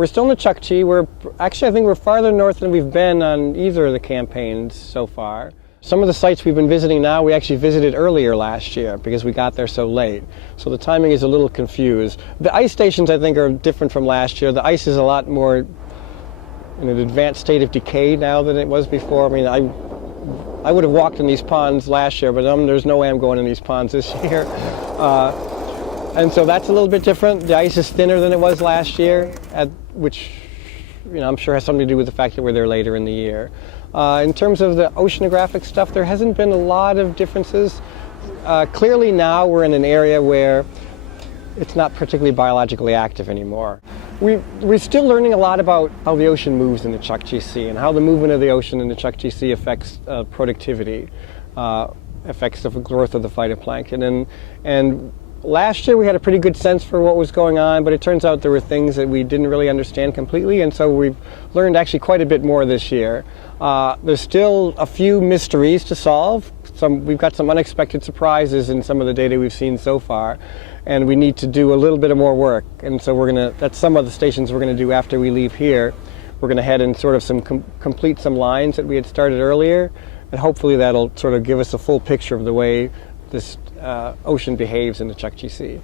We're still in the Chukchi. Actually, I think we're farther north than we've been on either of the campaigns so far. Some of the sites we've been visiting now, we actually visited earlier last year because we got there so late. So the timing is a little confused. The ice stations, I think, are different from last year. The ice is a lot more in an advanced state of decay now than it was before. I mean, I would have walked in these ponds last year, but there's no way I'm going in these ponds this year. And so that's a little bit different. The ice is thinner than it was last year, which I'm sure has something to do with the fact that we're there later in the year. In terms of the oceanographic stuff, there hasn't been a lot of differences. Clearly now we're in an area where it's not particularly biologically active anymore. We're still learning a lot about how the ocean moves in the Chukchi Sea and how the movement of the ocean in the Chukchi Sea affects productivity, affects the growth of the phytoplankton. And last year we had a pretty good sense for what was going on, but it turns out there were things that we didn't really understand completely, and so we've learned actually quite a bit more this year. There's still a few mysteries to solve. We've got some unexpected surprises in some of the data we've seen so far, and we need to do a little bit of more work. And so that's some of the stations we're going to do after we leave here. We're going to head and sort of complete some lines that we had started earlier, and hopefully that'll sort of give us a full picture of the way this ocean behaves in the Chukchi Sea.